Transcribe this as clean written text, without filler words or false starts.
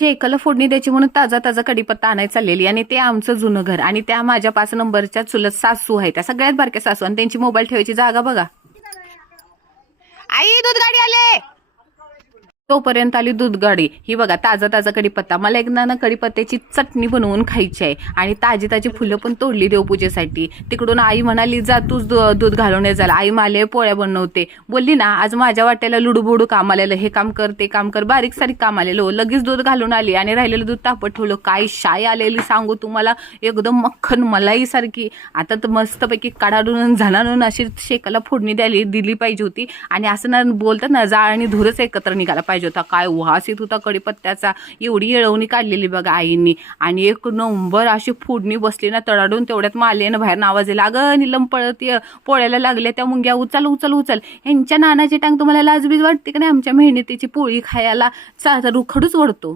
एकाला फोडणी द्यायची म्हणून ताजा ताजा कढीपत्ता आणायला चाललेली आणि ते आमचं जुनं घर आणि त्या माझ्या 5 नंबरच्या चुलत सासू आहेत, त्या सगळ्यात बारक्या सासू, आणि त्यांची मोबाईल ठेवायची जागा बघा. आई दूध गाडी आले. तोपर्यंत आली दूध गाडी. ही बघा ताजा ताजा कढीपत्ता. मला एकदा ना कढीपत्त्याची चटणी बनवून खायची आहे आणि ताजी ताजी फुलं पण तोडली देवपूजेसाठी. तिकडून आई म्हणाली जा तूच दूध घालून ये. झाला आई माले पोळ्या बनवते. बोलली ना आज माझ्या वाट्याला लुडूबुडू काम आलेलं, हे काम कर ते काम कर, बारीक सारीक काम आलेलं. लगेच दूध घालून आली आणि राहिलेलं दूध तापत ठेवलं. काय शाय आलेली सांगू तुम्हाला, एकदम मक्खन मलाई सारखी. आता तर मस्तपैकी काढाडून झाणाडून अशी शेकाला फोडणी दिली पाहिजे होती आणि असं ना बोलतात ना जाळ आणि धूरच एकत्र निघाला पाहिजे होता. काय वास येत होता कढीपत्त्याचा. एवढी येळवणी काढलेली बघा आईंनी आणि 1 नंबर अशी फोडणी बसली ना तडाडून. तेवढ्यात मालेनं बाहेर आवाज येईल, अगं निलम पळत पोळ्याला लागल्या त्या मुंग्या, उचल उचल उचल. यांच्या नानाची टांग तुम्हाला लाजबीज वाटते का नाही, आमच्या मेहनतीची पोळी खायला रुखडूच वडतो.